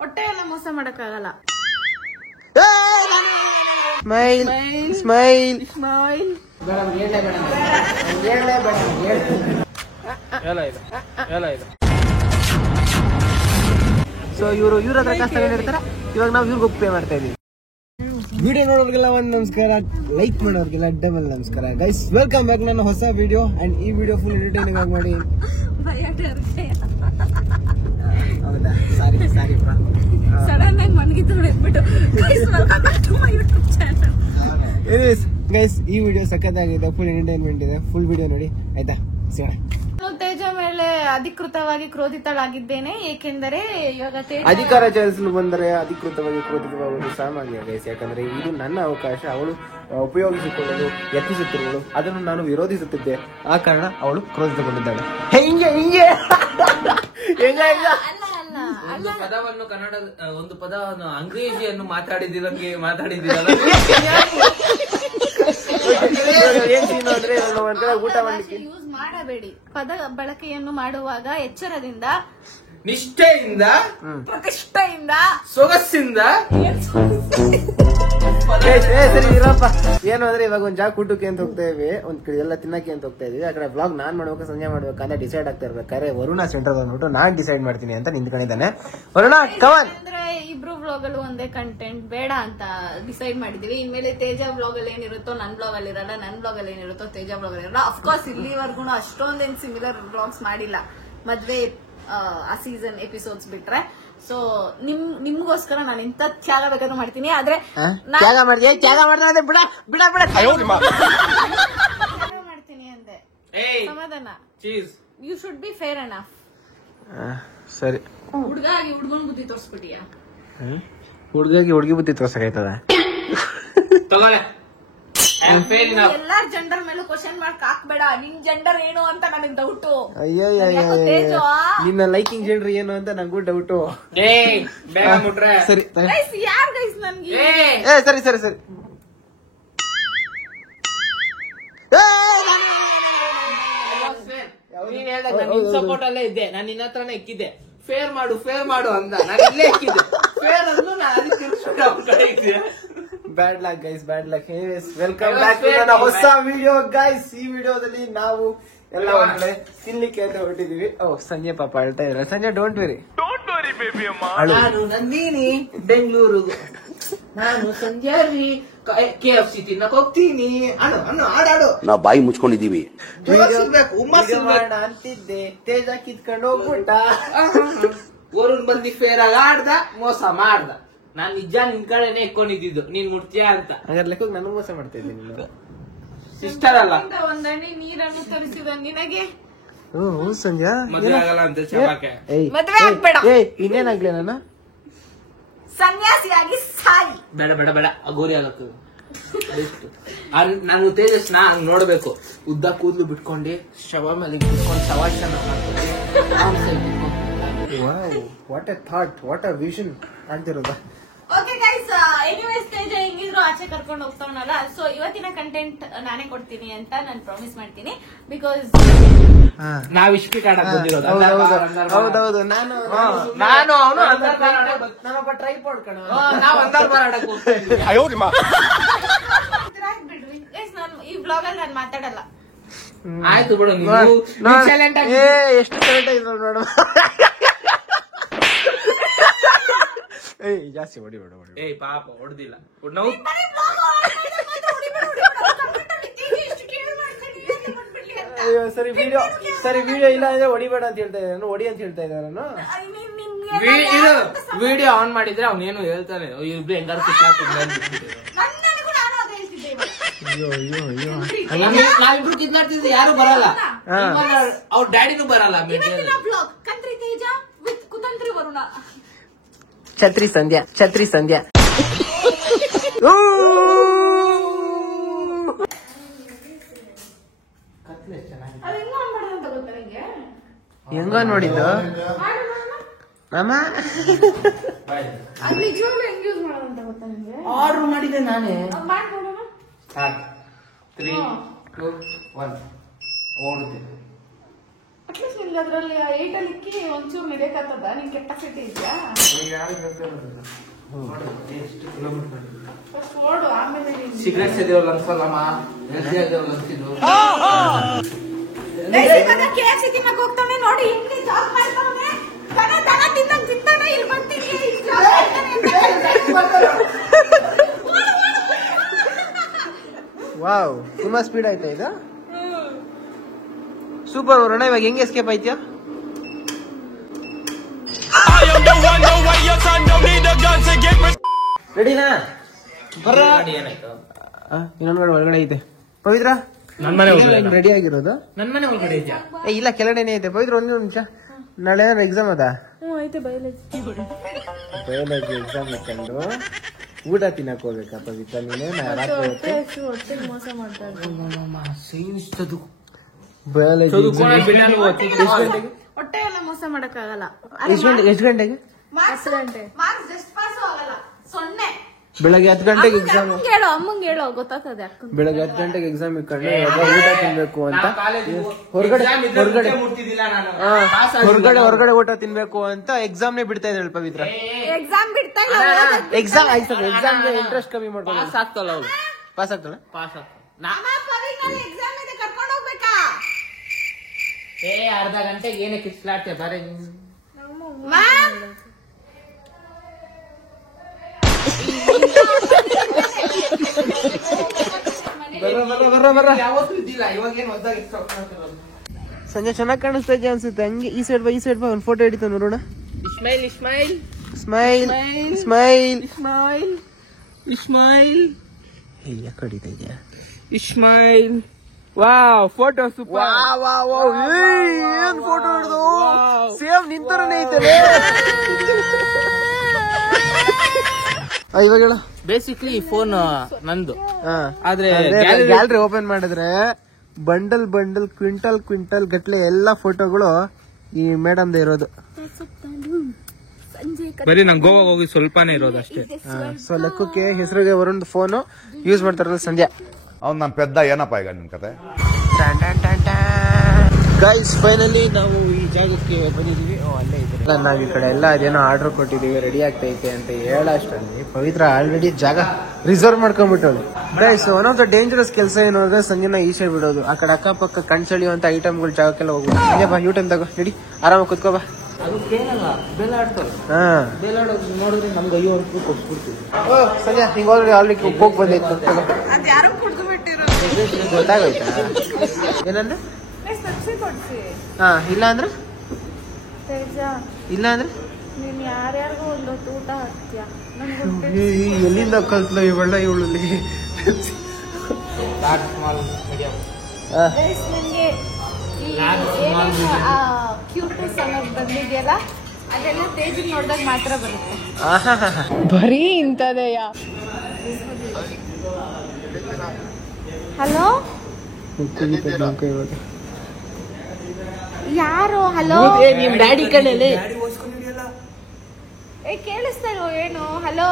ಹೊಟ್ಟೆ ಎಲ್ಲ ಮೋಸ ಮಾಡಕ್ಕಾಗಲ್ಲ. Smile smile smile. ಸೊ ಇವ್ರ ಹತ್ರ ಕಷ್ಟ ಇರ್ತಾರೆ. ಇವಾಗ ನಾವು ಇವ್ರಿಗೆ ಪೇ ಮಾಡ್ತಾ ಇದೀವಿ. ವಿಡಿಯೋ ನೋಡೋರ್ಗೆಲ್ಲ ಒಂದ್ ನಮಸ್ಕಾರ, ಲೈಕ್ ಮಾಡೋರ್ಗೆಲ್ಲ ಡಬಲ್ ನಮಸ್ಕಾರ. ಗೈಸ್ ವೆಲ್ಕಮ್ ಬ್ಯಾಕ್ ನನ್ನ ಹೊಸ ವಿಡಿಯೋ. ಅಂಡ್ ಈ ವಿಡಿಯೋ ಫುಲ್ ಎಂಟರ್ಟೈನಿಂಗ್ ಆಗಿ ಮಾಡಿ. ಹೌದಾ, ಸಾರಿ ಸಡನ್ ಆಗಿ ಮನ್ಗಿದ್ದು ಬಿಟ್ಟು ಗೈಸ್ ಈ ವಿಡಿಯೋ ಸಖತ್ತಾಗಿದೆ, ಫುಲ್ ಎಂಟರ್ಟೈನ್ಮೆಂಟ್ ಇದೆ. ಫುಲ್ ವಿಡಿಯೋ ನೋಡಿ ಆಯ್ತಾ. ಸಿಗೋಣ. ತೇಜ ಮೇಲೆ ಅಧಿಕೃತವಾಗಿ ಕ್ರೋಧಿತಳಾಗಿದ್ದೇನೆ. ಏಕೆಂದರೆ ಇವಾಗ ಅಧಿಕಾರ ಚಲಾಯಿಸಲು ಬಂದರೆ ಅಧಿಕೃತವಾಗಿ ಕ್ರೋಧಿತವಾಗುವುದು ಸಾಮಾನ್ಯ ಗೈಸ್. ಯಾಕಂದ್ರೆ ಇದು ನನ್ನ ಅವಕಾಶ. ಅವಳು ಉಪಯೋಗಿಸಿಕೊಳ್ಳಲು ಯತ್ನಿಸುತ್ತಿರುವಳು, ಅದನ್ನು ನಾನು ವಿರೋಧಿಸುತ್ತಿದ್ದೆ. ಆ ಕಾರಣ ಅವಳು ಕ್ರೋಧಿತಗೊಂಡಿದ್ದಾಳೆ. ಒಂದು ಪದವನ್ನು ಕನ್ನಡ, ಒಂದು ಪದವನ್ನು ಅಂಗ್ರೇಜಿಯನ್ನು ಮಾತಾಡಿದಿರಂಗೆ ಮಾತಾಡಿದಿರಲ್ಲ. ಊಟ ಮಾಡಿ ಯೂಸ್ ಮಾಡಬೇಡಿ. ಪದ ಬಳಕೆಯನ್ನು ಮಾಡುವಾಗ ಎಚ್ಚರದಿಂದ, ನಿಷ್ಠೆಯಿಂದ, ಪ್ರತಿಷ್ಠೆಯಿಂದ, ಸೊಗಸ್ಸಿಂದ. ಸರಿ ಇರಪ್ಪ. ಏನು ಅಂದ್ರೆ ಇವಾಗ ಒಂದ್ ಜಾಗ ಊಟಕ್ಕೆ ಅಂತ ಹೋಗ್ತಾ ಇವಿ, ಒಂದ್ ಕಡೆ ಎಲ್ಲ ತಿನ್ನಕ್ಕೆ ಅಂತ ಹೋಗ್ತಾ ಇದೀವಿ. ಆ ಕಡೆ ಬ್ಲಾಗ್ ನಾನ್ ಮಾಡ್ಬೇಕು, ಸಂಜೆ ಮಾಡ್ಬೇಕು ಅಂತ ಡಿಸೈಡ್ ಆಗ್ತಾ ಇರ್ಬೇಕಾದ್ರೆ ವರುಣ ಸೆಂಟರ್ ಅಂದ್ಬಿಟ್ಟು ನಾನ್ ಡಿಸೈಡ್ ಮಾಡ್ತೀನಿ ಅಂತ ನಿಂತ್ಕೊಂಡಿದ್ದಾನೆ. ವರುಣ ಕವನ್ ಅಂದ್ರೆ ಇಬ್ರು ವ್ಲಾಗ್ ಅಲ್ಲೂ ಒಂದೇ ಕಂಟೆಂಟ್ ಬೇಡ ಅಂತ ಡಿಸೈಡ್ ಮಾಡಿದೀವಿ. ಇನ್ಮೇಲೆ ತೇಜ ವ್ಲಾಗ್ ಅಲ್ಲಿ ಏನಿರುತ್ತೋ ನನ್ ಬ್ಲಾಗ್ ಅಲ್ಲಿ ಇರಲ್ಲ, ನನ್ ಬ್ಲಾಗ್ ಅಲ್ಲಿ ಏನಿರುತ್ತೋ ತೇಜ ಬ್ಲಾಗ್ ಅಲ್ಲಿ ಇರಲ್ಲ. ಅಫ್ಕೋರ್ಸ್ ಇಲ್ಲಿವರೆಗೂ ಅಷ್ಟೊಂದೇನ್ ಸಿಮಿಲರ್ ವ್ಲಾಗ್ಸ್ ಮಾಡಿಲ್ಲ, ಮದ್ವೆ ಆ ಸೀಸನ್ ಎಪಿಸೋಡ್ಸ್ ಬಿಟ್ರೆ. ಸೊ ನಿಮ್ಗೋಸ್ಕರ ನಾನು ಇಂತ ತ್ಯಾಗ ಬೇಕಾದ್ರೂ ಮಾಡ್ತೀನಿ. ಆದ್ರೆ ಮಾಡ್ತೀನಿ ಅಂದೆ. ಸಮಾಧಾನ. You should be fair enough. ಸರಿ. ಹುಡ್ಗ ಆಗಿ ಹುಡ್ಗನ್ ಬುದ್ಧಿ ತೋರ್ಸ್ಬಿಟ್ಟಿಯಾ? ಹುಡುಗಿ ಬುದ್ಧಿ ತೋರ್ಸಕೈತದ. ಎಲ್ಲಾರ್ ಜೆಂಡರ್ ಮೇಲೂ ಕ್ವಶನ್ ಮಾರ್ಕ್ ಹಾಕ್ಬೇಡ. ನಿನ್ ಜೆಂಡರ್ ಏನು ಅಂತ ನನಗ್ ಡೌಟು. ನಿನ್ನ ಲೈಕಿಂಗ್ ಜೆಂಡರ್ ಏನು ಅಂತ ನಂಗೂ ಡೌಟು. ಸರಿ ಯಾರ್ ಗೈಸ್ ನನ್ಗೆ? ಸರಿ ಸರಿ ಸರಿ. ನೀನ್ ಹೇಳ್ದಾಗ ನಾನು ನಿನ್ ಸಪೋರ್ಟ್ ಅಲ್ಲೇ ಇದ್ದೆ. ನಾನು ನಿನ್ನ ಹತ್ರನೇ ಎಕ್ಕಿದ್ದೆ. ಫೇರ್ ಮಾಡು ಅಂದ. ನಾನು ಇಲ್ಲೇ ಎಕ್ಕಿದ್ದೆ. ಫೇರ್ ಅಂದ್ರು ನಾನು ಅದಕ್ಕೆ bad luck guys, bad luck. Welcome back to ನನ್ನ ಹೊಸ ವಿಡಿಯೋ ಗೈಸ್. ಈ ವಿಡಿಯೋದಲ್ಲಿ ನಾವು ಎಲ್ಲ ಒಂದ್ ಕಡೆ ತಿನ್ಲಿಕ್ಕೆ ಅಂತ ಹೊರಟಿದೀವಿ. ಸಂಜೆ ಪಾಪ ಅಳ್ತಾ ಇದ್ರ. ಸಂಜೆ ಡೋಂಟ್ ವೆರಿ. ನಾನು ನಂದಿನಿ ಬೆಂಗಳೂರು, ನಾನು ಸಂಜೆ KFC ತಿನ್ನಕ್ ಹೋಗ್ತೀನಿ. ಆಡಾಡು. ನಾವು ಬಾಯಿ ಮುಚ್ಕೊಂಡಿದೀವಿ. ಅಂತಿದ್ದೆ, ತೇಜ ಕಿತ್ಕೊಂಡು ಹೋಗ್ಬಿಟ್ಟ. ವರುಣ್ ಬಂದಿ ಫೇರ್ ಆಗಿ ಆಡ್ದ, ಮೋಸ ಮಾಡ್ದ. ನಾನ್ ನಿಜ ನಿನ್ ಕಡೆನೆ ಇಟ್ಕೊಂಡಿದ್ದು ನೀನ್ ಮುಟ್ತೀಯ ಅಂತ. ಹಾಗಾದ್ರೆ ಲೆಕ್ಕಕ್ಕೆ ನಾನು ಮೋಸ ಮಾಡ್ತಾ ಇದ್ದೀನಿ. ಸಿಸ್ಟರ್ ಅಲ್ಲ, ಒಂದಣಿ ನೀರನ್ನು ತರಿಸಿದ ನಿನಗೆ ಸಂಜೆ ಮದ್ವೆ ಆಗಲ್ಲ ಅಂತ ಚಪಾಕೆ. ಮದ್ವೆ ಆಗ್ಬೇಡ. ಇನ್ನೇನಾಗ್ಲಿ ನಾನು ಸನ್ಯಾಸಿಯಾಗಿ ಸಾಯಿ. ಬೇಡ ಗೋರಿ ಆಗತ್ತದ. ನಾನು ತೇಜಸ್ನ ಹಂಗ್ ನೋಡ್ಬೇಕು. ಉದ್ದ ಕೂದ್ಲು ಬಿಟ್ಕೊಂಡಿ ಶವ ಮೇಲೆ ಬಿಟ್ಕೊಂಡು ಸವಾಸನ ಮಾಡ್ಕೊಂಡು what a thought, what a vision ಅಂತಿರೋದ. ಓಕೆ ಗೈಸ್, ಎನಿವೇಸ್ ತೇಜ ಹೆಂಗಿದ್ರು ಆಚೆ ಕರ್ಕೊಂಡು ಹೋಗ್ತಾವನಲ್ಲ. ಸೊ ಇವತ್ತಿನ ಕಂಟೆಂಟ್ ನಾನೇ ಕೊಡ್ತೀನಿ ಅಂತ ನಾನು ಪ್ರಾಮಿಸ್ ಮಾಡ್ತೀನಿ. ಬಿಕಾಸ್ ನಾವ್ ಇಷ್ಟು ಆಡಕ್ ಬಂದಿರೋದು. ಹೌದೌದು. ನಾನು ಅವನು ನಾನೊಬ್ಬ ಟ್ರೈಪಾಡ್ ಕಣ. ನಾವ್ ಅಂದರ್ಬಾರ್ ಆಡಕ್ ಹೋಗ್ತೀವಿ. ಬಿಡ್ರಿ ಗೈಸ್, ನಾನು ಈ ಬ್ಲಾಗ್ ಅಲ್ಲಿ ನಾನು ಮಾತಾಡಲ್ಲ. ಆಯ್ತು ಬಿಡು. ಎಷ್ಟು ಕರೆಕ್ಟ್ ಆಗಿ ನೋಡು. ಜಾಸ್ತಿ ಹೊಡಿಬೇಡ. ಪಾಪ ಹೊಡೆದಿಲ್ಲ ನಾವು. ಸರಿ ವಿಡಿಯೋ ಇಲ್ಲ ಅಂದ್ರೆ ಹೊಡಿಬೇಡ ಅಂತ ಹೇಳ್ತಾ ಇದ್ದಾನು, ಹೊಡಿ ಅಂತ ಹೇಳ್ತಾ ಇದ್ದಾನು. ವಿಡಿಯೋ ಆನ್ ಮಾಡಿದ್ರೆ ಅವನೇನು ಹೇಳ್ತಾನೆ, ಇಬ್ರು ಹೆಂಗಾರು ನಾವಿಬ್ರು ಕಿತ್ನಾಡ್ತಿದ್ದೆ. ಯಾರು ಬರಲ್ಲ, ಅವ್ರ ಡ್ಯಾಡಿನೂ ಬರಲ್ಲ. ಕಂತ್ರಿ ತೇಜ ವಿತ್ ಕುತಂತ್ರಿ ವರುಣ. ಛತ್ರಿ ಸಂಧ್ಯಾ. ಹೆಂಗ ನೋಡಿದ್ದು ಮಾಮ? ಆರ್ಡರ್ ಮಾಡಿದ್ದೆ ನಾನೇ. 3, 2, 1 ಓಡುತ್ತೆ. ಅಟ್ಲೀಸ್ಟ್ ನಿನ್ಗೆ ಅದ್ರಲ್ಲಿ 8 ಅಲ್ಲಿ ಇಕ್ಕಿ ಒಂಚೂರು ನಡೆಯಕ್ಕಾಗ್ತದ? ನಿನ್ ಕೆಪಾಸಿಟಿ ಇದೆಯಾ? ಫಸ್ಟ್ ಓಡು, ಆಮೇಲೆ ಸಿಗರೇಟ್ ಸೇದಿರೋಲ್ಲ ಅನ್ಸಲ್ಲಮ್ಮ, ಹೆಲ್ದಿ ಆಗಿರೋಲ್ಲ ಅನ್ಸಿದ್ದು. KFC ತಿನ್ನಕ್ ಹೋಗ್ತಾನೆ ನೋಡಿ, ಹಿಂಗೆ ಜಾಬ್ ಮಾಡ್ತಾನೆ, ದನ ತಿನ್ನಂಗ್ ತಿಂತಾನೆ, ಇಲ್ಲಿ ಬರ್ತೀನಿ ವಾವ್, ತುಂಬಾ ಸ್ಪೀಡ್ ಆಯ್ತಾ ಇದು? ಸೂಪರ್ ವರುಣ, ಇವಾಗ ಹೆಂಗೆ ಎಸ್ಕೇಪ್ ಆಯ್ತ್ಯಾ? ರೆಡಿನಾ? ಏನಾಯ್ತು? ಇನ್ನೊಂದು ಒಳಗಡೆ ಐತೆ. ಪವಿತ್ರ ನನ್ ಮನೆ ರೆಡಿ ಆಗಿರೋದು? ನನ್ ಮನೆ ಒಳಗಡೆ ಇದೆಯಾ? ಇಲ್ಲ, ಕೆಳಗಡೆನೆ ಐತೆ. ಪವಿತ್ರ ಒಂದು ನಿಮಿಷ, ನಾಳೆ ಏನಾದ್ರು ಎಕ್ಸಾಮ್ ಅದ? ಬಯಾಲಜಿ ಎಕ್ಸಾಮ್ ಇಟ್ಕೊಂಡು ಊಟ ತಿನ್ನಕ್ ಹೋಗ್ಬೇಕಾ ಪವಿತ್ರ? ನೀನು ಬಯಾಲಜಿ ಹೊಟ್ಟೆ ಎಲ್ಲ ಮೋಸ ಮಾಡಕ್ಕಾಗಲ್ಲ. ಎಷ್ಟು ಗಂಟೆಗೆ? 10 ಗಂಟೆ. ಮಾರ್ಕ್ಸ್ ಜಸ್ಟ್ ಪಾಸ್ ಆಗಲ್ಲ, 0. ಬೆಳಗ್ಗೆ 10 ಗಂಟೆಗೆ ಎಕ್ಸಾಮ್. ಅಮ್ಮಂಗೆ ಹೇಳೋ, ಗೊತ್ತಾಗ್ತದೆ. ಬೆಳಗ್ಗೆ 10 ಗಂಟೆಗೆ ಎಕ್ಸಾಮ್ ಇಟ್ಕೊಂಡು ಊಟ ತಿನ್ಬೇಕು ಅಂತ ಹೊರಗಡೆ ಊಟ ತಿನ್ಬೇಕು ಅಂತ ಎಕ್ಸಾಮ್ನೇ ಬಿಡ್ತಾ ಇದ್ರಲ್ಲ ಪವಿತ್ರ. ಎಕ್ಸಾಮ್ ಬಿಡ್ತಾ ಎಕ್ಸಾಮ್ ಆಯ್ತದೆ, ಎಕ್ಸಾಮ್ಗೆ ಇಂಟ್ರೆಸ್ಟ್ ಕಮ್ಮಿ ಮಾಡ್ಕೊಂಡು ಪಾಸ್ ಆಗ್ತಲ್ಲ ಅವಳು. ಪಾಸ್ ಆಗ್ತಾಳೆ. ಪಾಸ್ ಆಗ್ತಾಳೆ. ಎಕ್ಸಾಮ್ ಇದೆ, ಕರ್ಕೊಂಡು ಹೋಗ್ಬೇಕಾ? ಅರ್ಧ ಗಂಟೆಗೆ ಏನಕ್ಕೆ ಕಿಸ್ಲಾಡ್ತೀಯ? ಬಾರೆ ಯಾವತ್ತೂ ಇದ್ದಿಲ್ಲ, ಇವಾಗೇನು ಹೊಸದಾಗಿ ಸಂಜೆ ಚೆನ್ನಾಗಿ ಕಾಣಿಸ್ತಾ ಇದೆಯಾ ಅನ್ಸುತ್ತೆ. ಹಂಗೆ ಈ ಸೈಡ್ ಬಾ, ಈ ಸೈಡ್ ಬಾ, ಒಂದು ಫೋಟೋ ಹಿಡಿತ ನೋಡೋಣ. Smile smile smile smile smile smile ಇಲ್ಲ ಕಡಿತಾ ಇದೆಯಾ? ಇಸ್ಮೈಲ್. Wow, photo super. ಏನ್ ಫೋಟೋ ಹಿಡಿದು ಸೇಮ್ ನಿಂತರನೇ ಐತೆ. ಇವಾಗ ಹೇಳ. ಬೇಸಿಕ್ಲಿ ಈ ಫೋನ್ ನಂದು, ಆದ್ರೆ ಗ್ಯಾಲರಿ ಓಪನ್ ಮಾಡಿದ್ರೆ ಬಂಡಲ್ ಕ್ವಿಂಟಲ್ ಗಟ್ಲೆ ಎಲ್ಲಾ ಫೋಟೋಗಳು ಈ ಮೇಡಮ್ ಇರೋದು. ಬರೀ ನಂಗೆ ಗೋವಾಗ ಹೋಗಿ ಸ್ವಲ್ಪನೇ ಇರೋದು ಅಷ್ಟೇ. ಸೊ ಲೆಕ್ಕಕ್ಕೆ ಹೆಸರಿಗೆ ವರುಣ್ ಫೋನ್ ಯೂಸ್ ಮಾಡ್ತಾರಲ್ಲ ಸಂಧ್ಯಾ. ಅವ್ನು ನನ್ನ ಪೆದ್ದ ಏನಪ್ಪ ಈಗ ನಿಮ್ ಕತೆ? ಗೈಸ್ ಫೈನಲಿ ನಾವು ಈ ಜಾಗಕ್ಕೆ ಬಂದಿದೀವಿ. ಅಲ್ಲೇ ಇದೆ, ನಾವ್ ಈ ಕಡೆ ಎಲ್ಲ ಅದೇನೋ ಆರ್ಡರ್ ಕೊಟ್ಟಿದೀವಿ, ರೆಡಿ ಆಗ್ತೈತೆ ಅಂತ ಹೇಳಷ್ಟರಲ್ಲಿ ಪವಿತ್ರ ಆಲ್ರೆಡಿ ಜಾಗ ರಿಸರ್ವ್ ಮಾಡ್ಕೊಂಡ್ಬಿಟ್ಟಳು. Guys one of the dangerous ಕೆಲಸ ಏನು ಅಂದ್ರೆ ಸಂಜೆನ ಈ ಸೈಡ್ ಬಿಡೋದು. ಆ ಕಡೆ ಅಕ್ಕಪಕ್ಕ ಕಣ್ಸಳಿಯುವಂತ ಐಟಮ್ಗಳ ಜಾಗಕ್ಕೆಲ್ಲ ಹೋಗ್ಬೋದು. ಸಂಜೆ ಬಾ, ಯೂ ಟರ್ನ್ ತಗೋ, ನಡಿ ಆರಾಮಾಗಿ ಕುತ್ಕೋ ಬಾ. ಅದು ಕೇಳಲ್ಲ, ಬೇಲಾಡ್ತಾರೆ. ಬೇಲಾಡೋದು ನೋಡಿದ್ರೆ ನಮ್ಗೆ ಅಯ್ಯೋ ಅಂತ ಕೊಟ್ಬಿಡ್ತೀವಿ. ಸಂಜೆ ಹಿಂಗ ಆಲ್ರೆಡಿ ಹೋಗಿ ಬಂದೈತು, ಯಾರು ಕುಡ್ದು ಬಿಟ್ಟಿರೋ ಗೊತ್ತಾಗೋಯ್ತಾ? ಏನಂದ್ರೆ ಇಲ್ಲ ಅಂದ್ರೆ ಇಲ್ಲ ಅಂದ್ರೆ ನೀನ್ ಯಾರ್ಯಾರಿಗೂ ಒಂದು ಊಟ ಹಾಕ್ತೀಯ? ಎಲ್ಲಿಂದ ಕಲ್ತ್ಲ ಇವಳ ಇವಳಲ್ಲಿ? ನಂಗೆ ಕ್ಯೂಟ್ನೆಸ್ ಅನ್ನೋದು ಬಂದಿದೆಯಲ್ಲ, ಅದೆಲ್ಲ ತೇಜ್ ನೋಡಿದಾಗ ಮಾತ್ರ ಬರುತ್ತೆ. ಬರೀ ಇಂಥದೆಯ. ಹಲೋ ಯಾರು? ಹಲೋ ನಿಮ್ ಡ್ಯಾಡಿ ಕಡೆಯಲ್ಲಿ ಕೇಳಿಸ್ತಾ ಇಲ್ವೋ ಏನು? ಹಲೋ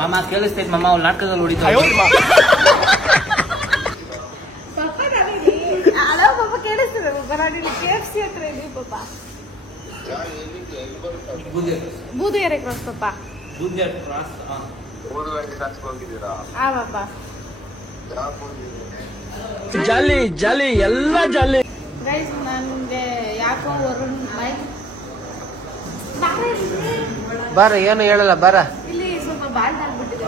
ಮಾಮ ಕೇಳಿಸ್ತೈತ್ ಮಾಮ, ಅವ್ಳು ನಾಟಕದಲ್ಲಿ ಹೊಡಿತಾರೆ. ಹಲೋ ಪಾಪ, ಕೇಳಿಸ್ತಿದೆ ಪಾಪ. ನಾನು KFC ಹತ್ರ ಇದೀವಿ ಪಾಪ, ಬೂದಿಗೆರೆ ಕ್ರಾಸ್ ಪಾಪ. ಆ ಪಾಪ ಜಾಲಿ ಜಾಲಿ ಎಲ್ಲ ಜಾಲಿ. ಗೈಸ್ ನನ್ಗೆ ಯಾಕೋ ವರುಣ್ ಬಾರ, ಏನು ಹೇಳಲ್ಲ ಬಾರ. ಇಲ್ಲಿ ಸ್ವಲ್ಪ ಬಾಲ್ಡ್ ಆಗ್ಬಿಟ್ಟಿದೆ.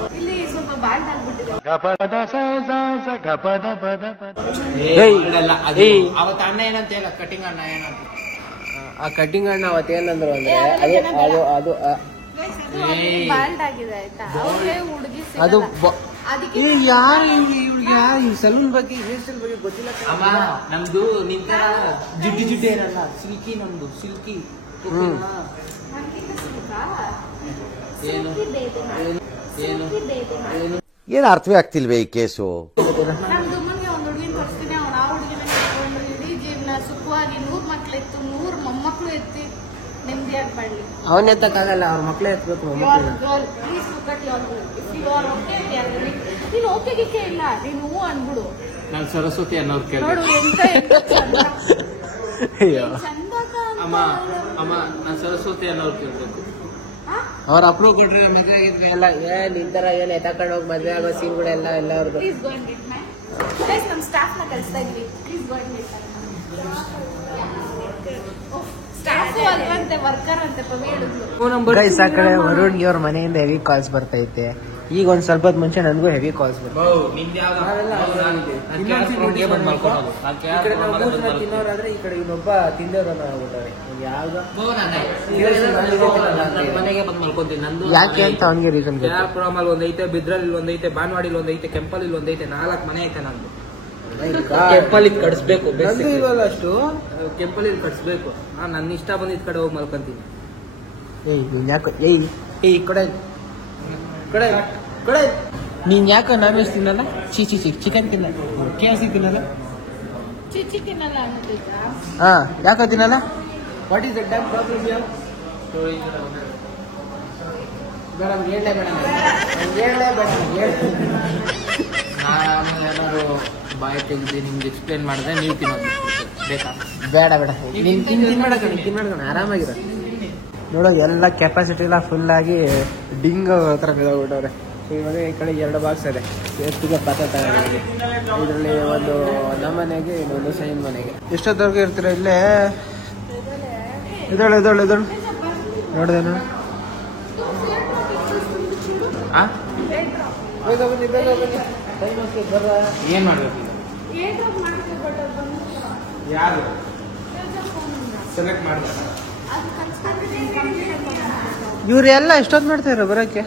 ಅವತ್ತು ಅಣ್ಣ ಏನಂತ ಹೇಳ, ಕಟಿಂಗ್ ಅಣ್ಣ ಏನಂತ. ಆ ಕಟಿಂಗ್ ಅಣ್ಣ ಅವತ್ತೇನಂದ್ರು ಅಂದ್ರೆ ಅದು ಬಾಲ್ಡ್ ಆಗಿದೆ ಆಯ್ತಾ? ಅವ್ರಿಗೆ ಹುಡುಗಿ ಅದು ಅದಕ್ಕೆ ಯಾರು ಇವ್ಳಿಗೆ ಈ ಸಲೂನ್ ಬಗ್ಗೆ ಹೇರ್ ಸ್ಟೈಲ್ ಬಗ್ಗೆ ಗೊತ್ತಿಲ್ಲ. ಅಮ್ಮ ನಮ್ದು ನಿಂತರ ಜಿಡ್ಡು ಏನಲ್ಲ, ಸಿಲ್ಕಿ ನಮ್ದು, ಸಿಲ್ಕಿ. ಏನು ಏನು ಅರ್ಥವೇ ಆಗ್ತಿಲ್ವೇ ಈ ಕೇಸು? ನಮ್ ದುಮ್ಮನ್ಗೆ ಒಂದ್ ಹುಡುಗಿನ ತೋರಿಸ್ತೀನಿ, ಅವ್ನು ಆ ಹುಡುಗಿನ ಕರ್ಕೊಂಡು ಇಡೀ ಜೀವನ ಸುಖವಾಗಿ 100 ಮಕ್ಳು ಎತ್ತು, 100 ಮೊಮ್ಮಕ್ಳು ಎತ್ತಿ ನೆಮ್ಮದಿಯಾಗಿ ಮಾಡ್ಲಿ. ಅವನ್ ಎತ್ತಕ್ಕಾಗಲ್ಲ, ಅವ್ರ ಮಕ್ಳೇ ಎತ್ಬೇಕು. Please look at your goal. If you are okay, ನೀನು ಓಕೆ ಗಿಕ್ಕೆ ಇಲ್ಲ, ನೀನು ಹೂ ಅನ್ಬಿಡು. ನಾನು ಸರಸ್ವತಿ ಅನ್ನೋರು ಕೇಳಿ ನೋಡು ಎಂತ ಚಂದ ಅಮ್ಮ ಅಮ್ಮ ನಾನು ಸರಸ್ವತಿ ಅನ್ನೋರು ಕೇಳ್ಬೇಕು. ಅವ್ರ ಅಪ್ರೂವ್ ಕೊಟ್ರೆ ಮದುವೆ ಆಗಿದ್ರೆ ಎಲ್ಲ ಏನ್ ಈ ತರ ಏನ್ ಎತ್ತಾಕೊಂಡು ಹೋಗಿ ಮದುವೆ ಆಗೋ ಸೀನ್ಗಳೆಲ್ಲ ಎಲ್ಲರದು. Please go and get my guys ನಮ್ಮ ಸ್ಟಾಫ್ ನ ಕಳಿಸ್ತಾ ಇದ್ವಿ. Please go and get staff ಅಲ್ವಂತೆ ವರ್ಕರ್ ಅಂತೆ ಪವಿ ಹೇಳಿದ್ಲು. ಗೈಸ್ ಆ ಕಡೆ ವರುಣ್ಗೆ ಅವ್ರ ಮನೆಯಿಂದ ಹೆವಿ ಕಾಲ್ಸ್ ಬರ್ತೈತೆ. ಈಗ ಒಂದ್ ಸ್ವಲ್ಪ ಹೊತ್ತು ಮುಂಚೆ ನನಗೂ ಹೆವಿ ಕಾಲ್ಸ್ ಬರ್ತದೆ. ತಿನ್ನೋರಾದ್ರೆ ಈ ಕಡೆ ಇನ್ನೊಬ್ಬ ತಿಂದೋರನ್ನ ಆಗ್ಬಿಟ್ಟಾರೆ. ಮನೆಗೆ ಬಂದ್ ಮಲ್ಕೊಂತೀನಿ. ನಂದು ಯಾಕೆ ಅಂತ ಅವನಿಗೆ ರೀಸನ್ ಕೇರಪುರಂ ಅಲ್ಲಿ ಒಂದೈತೆ, ಬಿದ್ರಲ್ಲಿ ಒಂದೈತೆ, ಬಾನ್ವಾಡಿಲಿ ಒಂದೈತೆ, ಕೆಂಪಲ್ಲಿ ಒಂದೈತೆ, 4 ಮನೆ ಐತೆ ನಂದು. ಕೆಂಪಲ್ಲಿ ಕಟ್ಸ್ಬೇಕು, ಅಷ್ಟು ಕೆಂಪಲ್ಲಿ ಕಟ್ಸ್ಬೇಕು. ನನ್ನ ಇಷ್ಟ ಬಂದಿದ್ ಕಡೆ ಹೋಗಿ ಮಲ್ಕೊಂತೀನಿ. ಈ ಕಡೆ ನೀನ್ ಯಾಕ ನಾನ್ ವೆಜ್ ತಿನ್ನಲ್ಲ? ಚಿಕನ್ ತಿನ್ನಲ್ಲ, KFC ತಿನ್ನಲ್ಲ, ಚಿಚ್ಚಿ ತಿನ್ನಲ್ಲ ಅಂತಿದ್ದ. ಹಾ ಯಾಕ ತಿನ್ನಲ್ಲ? What is the dam problem? ನಾನು ಏನಾದ್ರು ಬಾಯಿ ತೆಗ್ದು ನಿಮ್ಗೆ ಎಕ್ಸ್ಪ್ಲೇನ್ ಮಾಡಿದ್ರೆ ನೀವು ತಿನ್ನೋದು ಬೇಕಾ? ಬೇಡ ನೀನ್ ತಿನ್ಬೇಡ ಆರಾಮಾಗಿರ. ನೋಡೋ ಎಲ್ಲ ಕೆಪಾಸಿಟಿ ಎಲ್ಲ ಫುಲ್ ಆಗಿ ಡಿಂಗ್ ಹತ್ರ ಬಿಡೋಗ್ಬಿಟ್ಟವ್ರೆ. ಇವಾಗ ಈ ಕಡೆ 2 ಬಾಕ್ಸ್ ಇದೆ. ಎತ್ತಿಗೆ ಪಾತ್ರ ತಗೊಂಡಿದ್ದೀವಿ. ಇದರಲ್ಲಿ ಒಂದು ನಮ್ಮನೆಗೆ, ಇನ್ನೊಂದು ಸೈನ್ ಮನೆಗೆ. ಎಷ್ಟೊತ್ತವರೆಗೂ ಇರ್ತೀರ ಇಲ್ಲೇ? ಇದಳು ನೋಡಿದೆ ನೋಡಿ. ಬೇಗ ಬನ್ನಿ ಟೈಮ್ ಅಷ್ಟೇ ಬರ್ರ. ಏನ್ ಮಾಡ್ಬೇಕು? ಯಾರು ಸೆಲೆಕ್ಟ್ ಮಾಡ್ತಾರೆ? ಇವ್ರೆಲ್ಲ ಎಷ್ಟೊತ್ತು ಮಾಡ್ತಾರೆ ಬರೋಕ್ಕೆ?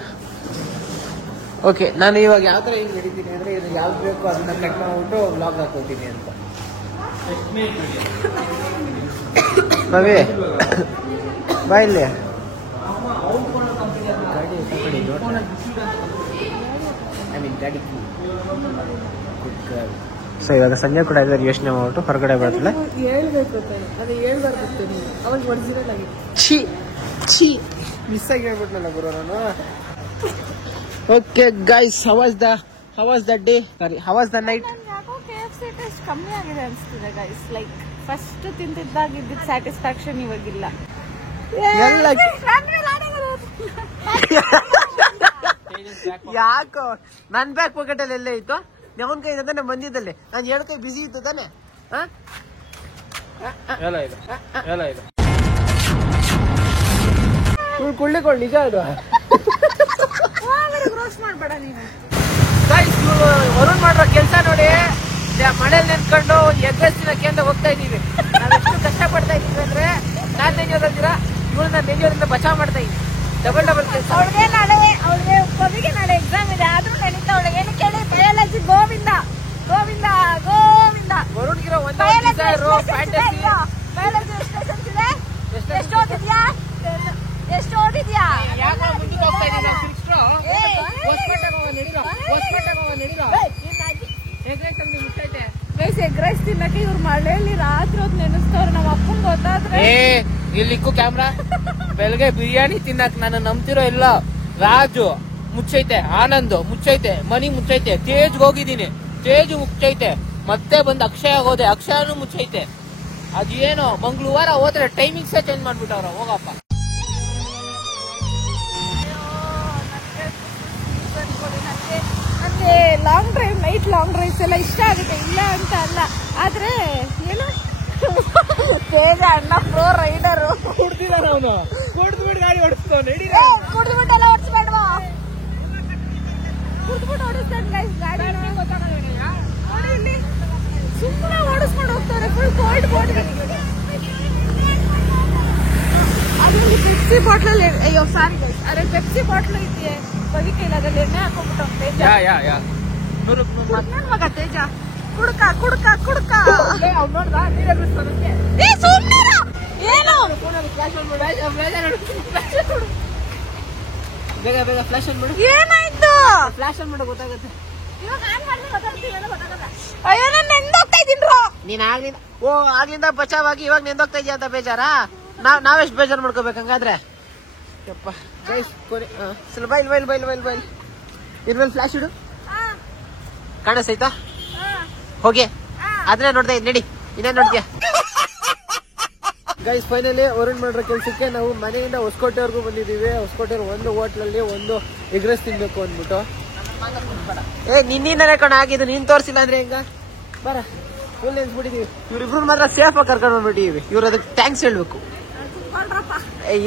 ಓಕೆ, ನಾನು ಇವಾಗ ಯಾವ ಥರ ಹಿಂಗೆ ನಡೀತೀನಿ ಅಂದರೆ, ಇದು ಯಾವ್ದು ಬೇಕು ಅದನ್ನ ಕಟ್ ಮಾಡ್ಬಿಟ್ಟು ಬ್ಲಾಗ್ ಹಾಕೋತೀನಿ ಅಂತ. ಭವಿ ಬಾ ಇಲ್ಲಿ. ಸೊ ಇವಾಗ ಸಂಜೆ ಕೂಡ ಎಲ್ಲರೂ ಯೋಚನೆ ಮಾಡ್ಬಿಟ್ಟು ಹೊರಗಡೆ ಬರ್ತಲ್ಲ. ಮಿಸ್ ಆಗಿ ಹೇಳ್ಬಿಟ್ನಲ್ಲ ಗುರು ನಾನು. Okay guys, how was the day? Sorry, how was the night? ಯಾಕೋ KFC ಟೇಸ್ಟ್ ಕಮ್ಮಿ ಆಗಿದೆ ಅನ್ಸ್ತಿದೆ ಗೈಸ್. ಲೈಕ್ ಫಸ್ಟ್ ತಿಂತಿದ್ದಾಗಿದ್ದ ಸ್ಯಾಟಿಸ್ಫ್ಯಾಕ್ಷನ್ ಇವಾಗಿಲ್ಲ. ಯಾಕೋ ನನ್ ಬ್ಯಾಕ್ ಪಾಕೆಟ್ ಅಲ್ಲಿ ಎಲ್ಲೇ ಇತ್ತು? ಅವನ್ ಕೈ ತಾನೆ ಬಂದಿದ್ದಲ್ಲಿ, ನಾನು 2 ಕೈ ಬಿಸಿ ಇತ್ತು ತಾನೆ. ಕುಳ್ಳಿಕೊಳ್ಳಿ, ನಿಜ ಅದು. ಮಾಡ್ಬೇಡ ನೀನು. ವರುಣ್ ಮಾಡ್ರೋ ಕೆಲ್ಸ ನೋಡಿ. ಮಳೆಯಲ್ಲಿ ನೆನ್ಕೊಂಡು ಎಗ್ರೆಸ್ ತಿನ್ನಕ್ಕೆ ಅಂತ ಹೋಗ್ತಾ ಇದೀವಿ. ನಾವೆಷ್ಟು ಕಷ್ಟ ಪಡ್ತಾ ಇದೀವಿ ಅಂದ್ರೆ, ನಾನ್ ನೆಂಜೋರಂತೀರಾ, ಇವಳನ್ನ ನೆಂಜೋರಿಂದ ಬಚಾವ್ ಮಾಡ್ತಾ ಇದೀವಿ. ಡಬಲ್ ಕೆಲಸ. ಅವಳಿಗೆ ಪವಿಗೆ ನಾಳೆ ಎಕ್ಸಾಮ್ ಇದೆ, ಆದ್ರೂ ನಡೀತಾ. ಅವಳಿಗೆ ಏನು ಕೇಳಿ ಬಯಾಲಜಿ ಗೋವಿಂದ. ವರುಣ್ಗಿರೋ ಒಂದು ಬಯಾಲಜಿ ಎಷ್ಟು ಓದಿದ್ಯಾ? ಎಗ್ ರೈಸ್ ತಿನ್ನಕ್ಕೆ ಇವ್ರು ಮಳೆಯಲ್ಲಿ ರಾತ್ರಿ ಹೊತ್ತು ನೆನೆಸ್ತವ್ರೆ. ನಮ್ಮ ಅಪ್ಪನ್ ಗೊತ್ತಾದ್ರೆ ಇಲ್ಲಿಕ್ಕು ಕ್ಯಾಮ್ರಾ. ಬೆಳಗ್ಗೆ ಬಿರಿಯಾನಿ ತಿನ್ನಕ್ ನಾನು ನಂಬ್ತಿರೋ ಇಲ್ಲ. ರಾಜು ಮುಚ್ಚೈತೆ, ಆನಂದ್ ಮುಚ್ಚೈತೆ, ಮನಿ ಮುಚ್ಚೈತೆ, ತೇಜ್ ಹೋಗಿದ್ದೀನಿ, ತೇಜ್ ಮುಚ್ಚೈತೆ, ಮತ್ತೆ ಬಂದು ಅಕ್ಷಯ ಹೋದೆ, ಅಕ್ಷಯನು ಮುಚ್ಚೈತೆ. ಅದೇನೋ ಮಂಗಳವಾರ ಹೋದ್ರೆ ಟೈಮಿಂಗ್ಸೇ ಚೇಂಜ್ ಮಾಡ್ಬಿಟ್ಟವ್ರ. ಹೋಗಪ್ಪ. ನನಗೆ long drive, night long drives ಎಲ್ಲ ಇಷ್ಟ ಆಗುತ್ತೆ, ಇಲ್ಲ ಅಂತ ಅಲ್ಲ. ಆದ್ರೆ ಏನು ತೇಜ ಅಣ್ಣ ಪ್ರೋ ರೈಡರು. ಕುಡ್ದಿದಾರ ಅವನು, ಕುಡ್ದ್ಬಿಟ್ಟು ಗಾಡಿ ಓಡಿಸ್ತಾನೆ. ಕುಡ್ದ್ಬಿಟ್ಟೆಲ್ಲ ಓಡಿಸ್ಬೇಡ್ವಾ? ಕುಡ್ದ್ಬಿಟ್ಟು ಓಡಿಸ್ತಾನೆ ಗಾಡಿ. ನೋಡಿ ಇಲ್ಲಿ ಸುಮ್ಮನೆ ಓಡಿಸ್ಕೊಂಡು ಹೋಗ್ತಾರೆ. Full cold body. ಅದ್ರಲ್ಲಿ ಪೆಪ್ಸಿ ಬಾಟ್ಲಲ್ಲಿ, ಅಯ್ಯೋ ಸಾರಿ ಗೈಸ್, ಅರೆ ಪೆಪ್ಸಿ ಬಾಟ್ಲು ಇದೆಯೇ ಬದಿ ಕೈಲಿ, ಅದ್ರಲ್ಲಿ ಎಣ್ಣೆ ಹಾಕೊಂಡ್ಬಿಟ್ಟು ತೇಜ. ನನ್ ಮಗ ತೇಜ ಕುಡ್ಕ ಏನು ಬೇಗ ಫ್ಲಾಶ್ ಆನ್ ಮಾಡು. ಏನಾಯ್ತು? ಫ್ಲಾಶ್ ಆನ್ ಮಾಡು, ಗೊತ್ತಾಗುತ್ತೆ. ಅಯ್ಯೋ ನಾನು ನೆಂದೋಗ್ತಾ ಇದ್ದೀನ್ರೋ. ನೀನ್ ಆಗ್ಲಿಂದ ಬಚಾವಾಗಿ ಇವಾಗ ನೆಂದೋಗ್ತಾ ಇದೆಯಾ ಅಂತ ಬೇಜಾರಾ? ನಾವೆಷ್ಟು ಬೇಜಾರು ಮಾಡ್ಕೋಬೇಕು ಹಂಗಾದ್ರೆ? ಯಪ್ಪ ಗೈಸ್, ಸ್ವಲ್ಪ ಬೈಲ್ ಇದ್ಮೇಲೆ ಫ್ಲಾಶ್ ಇಡು. ಕಾಣಿಸ್ತೈತಾ? ಹೋಗಿ ಅದನ್ನ ನೋಡ್ತಾ ಇದ್ ನಡಿ ಇನ್ನೇನ್ ನೋಡ್ತೀಯ. ಗೈಸ್ ಫೈನಲಿ ವರುಣ್ ಮಾಡ್ರೋ ಕೆಲ್ಸಕ್ಕೆ ನಾವು ಮನೆಯಿಂದ ಹೊಸಕೋಟೆವರೆಗೂ ಬಂದಿದ್ದೀವಿ. ಹೊಸಕೋಟೆಯಲ್ಲಿ ಒಂದು ಹೋಟ್ಲಲ್ಲಿ ಒಂದು ಎಗ್ ರೈಸ್ ತಿನ್ಬೇಕು ಅಂದ್ಬಿಟ್ಟು. ನಿನ್ನಿಂದನೇ ಕಣ ಆಗಿದ್ದು, ನೀನ್ ತೋರಿಸಿಲ್ಲ ಅಂದ್ರೆ ಹೆಂಗ ಬರ ಫುಲ್ ನೆನ್ಸ್ಬಿಟ್ಟಿದೀವಿ. ಇವ್ರಿಬ್ರು ಮಾತ್ರ ಸೇಫ್ ಆಗಿ ಕರ್ಕೊಂಡು ಬಂದ್ಬಿಟ್ಟಿದೀವಿ. ಇವ್ರು ಅದಕ್ಕೆ ಥ್ಯಾಂಕ್ಸ್ ಹೇಳ್ಬೇಕು.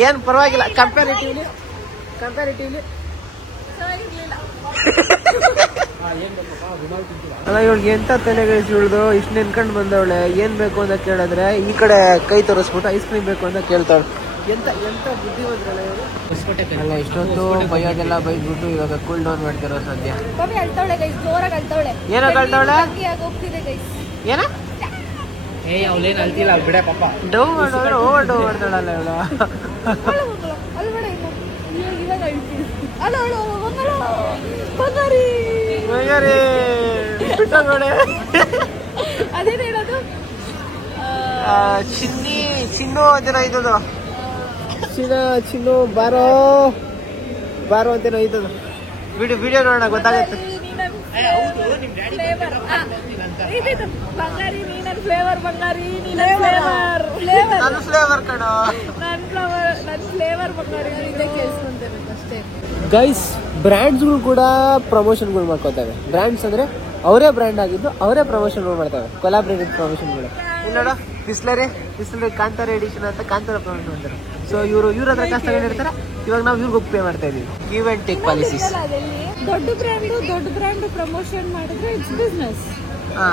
ಏನ್ ಪರವಾಗಿಲ್ಲ, ಕಂಪ್ಯಾರಿಟಿವ್ಲಿ ಅಲ್ಲ ಇವ್ಳಿಗೆ ಎಂತ ತಲೆಗಳಿಸಿ ಉಳ್ದು ಇಷ್ಟು ನೆನ್ಕೊಂಡು ಬಂದವಳೆ. ಏನ್ ಬೇಕು ಅಂತ ಕೇಳಿದ್ರೆ ಈ ಕಡೆ ಕೈ ತೋರಿಸ್ಬಿಟ್ಟು ಐಸ್ ಕ್ರೀಮ್ ಬೇಕು ಅಂತ ಕೇಳ್ತಾವಳು. ಎಂತ ಬುದ್ಧಿ ಬಂದ್ರಲ್ಲ ಇವರು. ಅಲ್ಲ ಇಷ್ಟೊಂದು ಬೈಯೋದೆಲ್ಲ ಬೈದ್ಬಿಟ್ಟು ಇವಾಗ ಕೂಲ್ ಡೌನ್ ಮಾಡ್ತಿರೋ ಸದ್ಯ. ಏನೋ ಕಳ್ತಾವಳೆ ಏನ ಅವಳೇನ್ ಅಲ್ತಿಲ್ಲ ಬಿಡ ಪಾಪ. ಡೌ ಮಾಡ್ತಾಳಲ್ಲ ಇವಳು. ಚಿನ್ನು ಅಂತೇನೋ ಇದ್ದದು. ಚಿನ್ನು ಬಾರೋ ಅಂತೇನೋ ಇದ್ದದು. ವಿಡಿಯೋ ನೋಡೋಣ ಗೊತ್ತಾಗುತ್ತೆ. ಗೈಸ್ ಬ್ರ್ಯಾಂಡ್ಸ್ಗಳು ಕೂಡ ಪ್ರಮೋಷನ್ಗಳು ಮಾಡ್ಕೋತವೆ. ಬ್ರ್ಯಾಂಡ್ಸ್ ಅಂದ್ರೆ ಅವರೇ ಬ್ರ್ಯಾಂಡ್ ಆಗಿದ್ದು ಅವರೇ ಪ್ರಮೋಷನ್ಗಳು ಮಾಡ್ತವೆ. ಕೊಲಾಬ್ರೇಟೆಡ್ ಪ್ರಮೋಷನ್ಗಳು ನೋಡ. ಬಿಸ್ಲರಿ ಕಾಂತಾರ ಎಡಿಷನ್ ಅಂತ ಕಾಂತಾರ ಪ್ರಮೋಷನ್ ಮಾಡ್ತಾರೆ. ಸೊ ಇವ್ರ ಹತ್ರ ಕಾಸು ತಗೊಂಡಿರ್ತಾರೆ. ಇವಾಗ ನಾವು ಇವ್ರಿಗೆ ಪೇ ಮಾಡ್ತಾ ಇದೀವಿ. Give and take policies. ದೊಡ್ಡ ಬ್ರ್ಯಾಂಡ್ ಪ್ರಮೋಷನ್ ಮಾಡಿದ್ರೆ ಇಟ್ಸ್ ಬಿಸ್ನೆಸ್.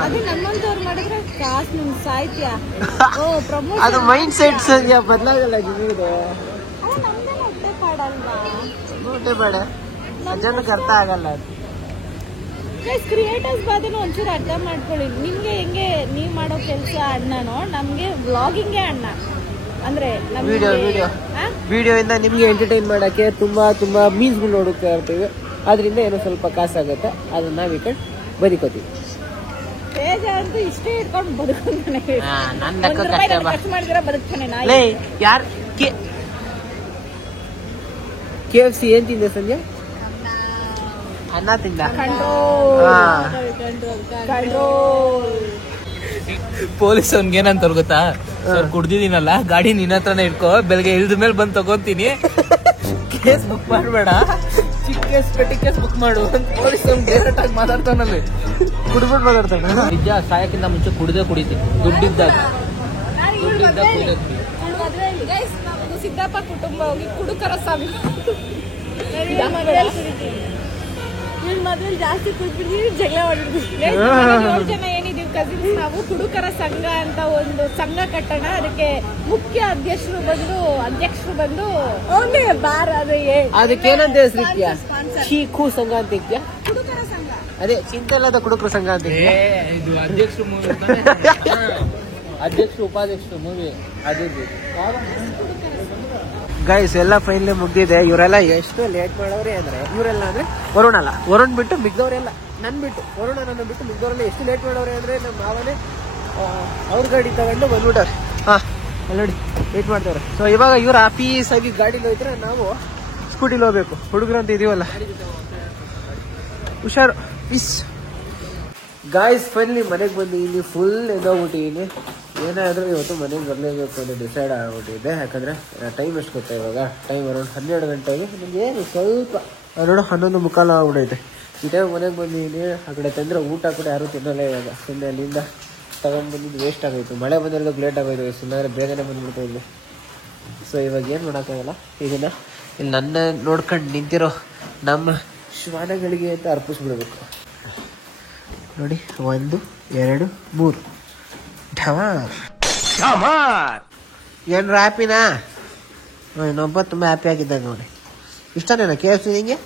ಅದೇ ನಮ್ಮಂತವ್ರು ಮಾಡಿದ್ರೆ ಕಾಸು ನಿಮ್ ಸಾಹಿತ್ಯ. ಅದು ಮೈಂಡ್ ಸೆಟ್ ಸಂಜೆ ಬದಲಾಗಲ್ಲ. ಇದು ಹೊಟ್ಟೆ ಬೇಡ ಜನಕ್ಕೆ ಅರ್ಥ ಆಗಲ್ಲ. ಕ್ರಿಯೇಟರ್ಸ್ ಬಾದೇನೋ ಒಂಚೂರು ಅರ್ಥ ಮಾಡ್ಕೊಳ್ಳಿ. ನಿಮ್ಗೆ ಹೆಂಗೆ ನೀವ್ ಮಾಡೋ ಕೆಲಸ ಅಣ್ಣನೋ, ನಮ್ಗೆ ವ್ಲಾಗಿಂಗೇ ಅಣ್ಣ. ಅಂದ್ರೆ ವಿಡಿಯೋ ಇಂದ ನಿಮ್ಗೆ ಎಂಟರ್ಟೈನ್ ಮಾಡಕ್ಕೆ ತುಂಬಾ ಮೀನ್ಸ್ಗಳು ನೋಡುತ್ತಾ ಇರ್ತೀವಿ. ಅದರಿಂದ ಏನೋ ಸ್ವಲ್ಪ ಕಾಸಾಗುತ್ತೆ. ಅದನ್ನ ನಾವು ಈ ಕಡೆ ಬದುಕೋತೀವಿ. ತೇಜ ಅಂತೂ ಇಷ್ಟೇ ಇಟ್ಕೊಂಡು ಬದುಕೊಂತಾನೆ. ಖರ್ಚು ಮಾಡಿದ್ರೆ ಬದುಕ್ತಾನೆ. ಯಾರ್ KFC ಏನ್ ತಿಂದೆ ಸಂಜೆ? ಅನ್ನ ತಿಂದ. ಪೊಲೀಸ್ ಅವ್ನ್ಗೆ ಏನಂತ ಗೊತ್ತಾ, ಕುಡ್ದಿದ್ದೀನಲ್ಲ ಗಾಡಿ ನಿನ್ನ ಹತ್ರನೇ ಇಟ್ಕೋ, ಬೆಳಗ್ಗೆ ಇಳ್ದ ಮೇಲೆ ಬಂದು ತಗೋತೀನಿ, ಕೇಸ್ ಬುಕ್ ಮಾಡಬೇಡ, ಚಿಕ್ಕ ಕೇಸ್ ಪೆಟ್ಟಿ ಕೇಸ್ ಬುಕ್ ಮಾಡು ಅಂತ ಪೊಲೀಸ್ ಅವ್ನು ಡೈರೆಕ್ಟ್ ಆಗಿ ಮಾತಾಡ್ತಾನಲ್ಲಿ. ಕುಡ್ಬಿಟ್ಟು ಮಾತಾಡ್ತಾನೆ. ನಿಜ ಸಾಯಕ್ಕಿಂತ ಮುಂಚೆ ಕುಡಿತೀನಿ ದುಡ್ಡಿದ್ದಾಗ. ಸಿದ್ದಪ್ಪ ಕುಟುಂಬ ಹೋಗಿ ಕುಡುಕರ ಸಂಘ ಮದ್ವೆಲಿ ಜಾಸ್ತಿ ಕುಡ್ಬಿಡ್ತೀವಿ, ಜಗಳ ಹೊಡಿದ್ವಿ. 7 ಜನ ಏನಿದೀವಿ ಕಸಿನ್ಸ್, ನಾವು ಕುಡುಕರ ಸಂಘ ಅಂತ ಒಂದು ಸಂಘ ಕಟ್ಟೋಣ. ಅದಕ್ಕೆ ಮುಖ್ಯ ಅಧ್ಯಕ್ಷರು ಬಂದು ಓನ್ಲಿ ಬಾರ್ ಅದಕ್ಕೆ ಏನಂತ ಹೆಸರಿದ್ಯಾ? ಚೀಕು ಸಂಘ ಅಂತ ಇದ್ಯಾ? ಕುಡುಕರ ಸಂಘ. ಅದೇ ಚಿಂತೆಲ್ಲದ ಕುಡುಕರ ಸಂಘ ಅಂತ ಇದು ಅಧ್ಯಕ್ಷರು ಮೂವಿ, ಅಧ್ಯಕ್ಷರು ಉಪಾಧ್ಯಕ್ಷರು ಮೂವಿ ಅದು. ಗೈಸ್ ಎಲ್ಲ ಫೈನಲಿ ಮುಗ್ದಿದೆ. ಇವರೆಲ್ಲ ಎಷ್ಟು ಲೇಟ್ ಮಾಡೋರೆ ಅಂದ್ರೆ, ಇವರೆಲ್ಲ ಅಂದ್ರೆ ವರುಣ್ ಬಿಟ್ಟು ಮಿಗ್ದವ್ರೆಲ್ಲ ನನ್ನ ಬಿಟ್ಟು ಮಿಗ್ದವ್ರೆಲ್ಲ ಎಷ್ಟು ಲೇಟ್ ಮಾಡೋರೆ ಅಂದ್ರೆ, ನಮ್ಮ ಮಾವನೇ ಅವ್ರ ಗಾಡಿ ತಗೊಂಡು ಬಂದ್ಬಿಟ್ಟವ್ರೆ. ನೋಡಿ ವೇಟ್ ಮಾಡ್ತವ್ರೆ. ಸೊ ಇವಾಗ ಇವ್ರು ಆಫೀಸ್ ಆಗಿ ಗಾಡಿಲಿ ಹೋಯ್ತಾರೆ, ನಾವು ಸ್ಕೂಟಿಲಿ ಹೋಗ್ಬೇಕು. ಹುಡುಗರು ಅಂತ ಇದೀವಲ್ಲ, ಹುಷಾರು ಮಿಸ್. ಗಾಯ್ಸ್ ಫೈನಲಿ ಮನೆಗೆ ಬಂದಿದ್ದೀನಿ. ಫುಲ್ ಎದ್ದೋಗ್ಬಿಟ್ಟಿದ್ದೀನಿ. ಏನಾದರೂ ಇವತ್ತು ಮನೆಗೆ ಬರಲೇಬೇಕು ಅಂತ ಡಿಸೈಡ್ ಆಗ್ಬಿಟ್ಟಿದ್ದೆ. ಯಾಕಂದರೆ ಟೈಮ್ ಎಷ್ಟು ಗೊತ್ತಾ ಇವಾಗ? ಟೈಮ್ ಅರೌಂಡ್ 12 ಗಂಟೆಗೆ. ನನಗೆ ಏನು ಸ್ವಲ್ಪ ನೋಡು 11:15 ಆಗ್ಬಿಡೈತೆ. ಈ ಟೈಮ್ ಮನೆಗೆ ಬಂದಿದ್ದೀನಿ. ಆ ಕಡೆ ತಂದರೆ ಊಟ ಕೂಡ ಯಾರೂ ತಿನ್ನಲ್ಲ ಇವಾಗ. ಸುಮ್ಮನೆ ಅಲ್ಲಿಂದ ತಗೊಂಡ್ಬಂದಿದ್ದು ವೇಸ್ಟ್ ಆಗೋಯ್ತು. ಮಳೆ ಬಂದಿರೋದು ಲೇಟ್ ಆಗೋಯ್ತು. ಸುಮ್ಮನೆ ಬೇಗನೆ ಬಂದ್ಬಿಡ್ತಾ ಇಲ್ಲಿ. ಸೊ ಇವಾಗ ಏನು ಮಾಡೋಕ್ಕಾಗಲ್ಲ. ಇದನ್ನು ಇಲ್ಲಿ ನನ್ನ ನೋಡ್ಕೊಂಡು ನಿಂತಿರೋ ನಮ್ಮ ಶ್ವಾನಗಳಿಗೆ ಅಂತ ಅರ್ಪಿಸ್ಬಿಡ್ಬೇಕು. ನೋಡಿ 1 2 3 ಢಮಾರ್. ಏನ್ರ ಹ್ಯಾಪಿನಾ? ಇನ್ನೊಬ್ಬ ತುಂಬ ಹ್ಯಾಪಿ ಆಗಿದ್ದಾಗ ನೋಡಿ. ಇಷ್ಟನೇನಾ KFC ನಿಂಗೆ?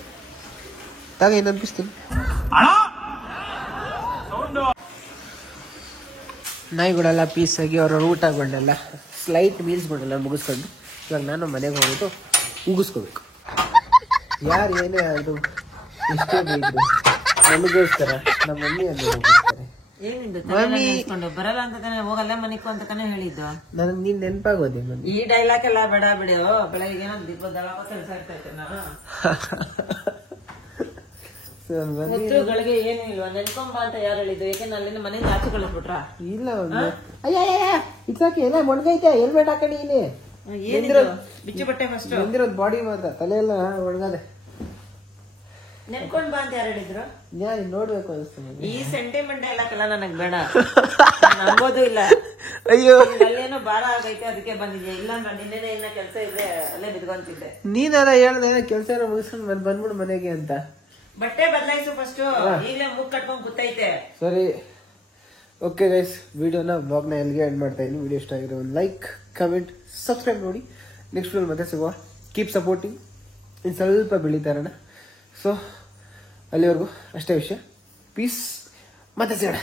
ತಾಗ ಏನು ಅನ್ಪಿಸ್ತೀನಿ. ನಾಯಿಗಳೆಲ್ಲ ಪೀಸಾಗಿ ಅವ್ರ ಊಟಗಳನ್ನೆಲ್ಲ ಸ್ಲೈಟ್ ಮೀಲ್ಸ್ಗಳನ್ನೆಲ್ಲ ಮುಗಿಸ್ಕೊಂಡು ಇವಾಗ ನಾನು ಮನೆಗೆ ಹೋಗ್ಬಿಟ್ಟು ಉಗಿಸ್ಕೋಬೇಕು. ಯಾರು ಏನೇ ಅದು ಇಷ್ಟೇ ಬೇಕು ನಮಗೋಸ್ಕರ ನಮ್ಮ ಮಮ್ಮಿ ಅಂದ್ಕೋಸ್ಕರ. ಬರಲ್ಲ ಅಂತ ಹೋಗಲ್ಲ ಮನಿಕು ಅಂತ ಹೇಳಿದ್ದು. ನನಗೆ ನೀನ್ ನೆನಪಾಗೋದೆ ಈ ಡೈಲಾಗ್ ಎಲ್ಲ ಬೇಡ ಬಿಡು. ಬೆಳಗ್ಗೆ ಶತ್ರುಗಳಿಗೆ ಏನು ಇಲ್ವಾ ನೆನ್ಕೊಂಬ ಅಂತ ಯಾರು ಹೇಳಿದ್ದು? ಯಾಕೆಂದ್ರೆ ಅಲ್ಲಿಂದ ಮನೆಯಿಂದ ಆಚೆ ಕಳಿಸ್ಬಿಟ್ರ? ಇಲ್ಲ ಅಯ್ಯ ಇಟ್ಸಾಕಿ ಎಲ್ಲ ಮೊಣಗೈತೆ ಹೆಲ್ಮೆಟ್ ಹಾಕಣಿ ಇಲ್ಲಿ ಏನಿದು ಬಿಚ್ಚು ಬಟ್ಟೆ ಫಸ್ಟ್ ಬಂದಿರೋದ್ ಬಾಡಿ ಮಾತ್ರ ತಲೆ ಎಲ್ಲ ಒಣಗದೆ. ನೆನ್ಕೊಂಡ್ ಬಾ ಅಂತ ಯಾರು ಹೇಳಿದ್ರು? ನಾನು ನೋಡ್ಬೇಕು ಅನಿಸ್ತು. ಈ ಸೆಂಟಿಮೆಂಟ್ ಎಲ್ಲ ನನಗ್ ಬೇಡ, ನಂಬೋದು ಇಲ್ಲ. ಅಯ್ಯೋ ಅಲ್ಲೇನೋ ಭಾರ ಆಗೈತೆ ಅದಕ್ಕೆ ಬಂದಿದ್ಯಾ, ಇಲ್ಲ ನಾನು ನಿನ್ನೆ ಇನ್ನ ಕೆಲಸ ಇದ್ರೆ ಅಲ್ಲೇ ಬಿದ್ಕೊಂತಿದ್ದೆ. ನೀನಾರ ಹೇಳ್ದೆ ಕೆಲಸ ಎಲ್ಲ ಮುಗಿಸ್ಕೊಂಡು ಬಂದ್ಬಿಡು ಮನೆಗೆ ಅಂತ. ಬಟ್ಟೆ ಬದಲಾಯಿಸು ಫಸ್ಟ್, ಈಗಲೇ ಮೂಗ್ ಕಟ್ಕೊಂಡ್ ಕೂತೈತೆ. ಸರಿ ಓಕೆ ಗೈಸ್, ವಿಡಿಯೋನ ಬ್ಲಾಗ್ನ ಎಲ್ಲಿಗೆ ಎಂಡ್ ಮಾಡ್ತಾ ಇದ್ದೀನಿ. ವಿಡಿಯೋ ಇಷ್ಟ ಆಗಿರೋ ಒಂದು ಲೈಕ್, ಕಮೆಂಟ್, ಸಬ್ಸ್ಕ್ರೈಬ್ ನೋಡಿ. ನೆಕ್ಸ್ಟ್ ವಿಡಿಯೋ ಮತ್ತೆ ಸಿಗುವ. Keep supporting. ಇನ್ನು ಸ್ವಲ್ಪ ಬೆಳೀತಾ ಇರೋಣ. ಸೊ ಅಲ್ಲಿವರೆಗೂ ಅಷ್ಟೇ ವಿಷಯ. ಪೀಸ್, ಮತ್ತೆ ಸಿಗೋಣ.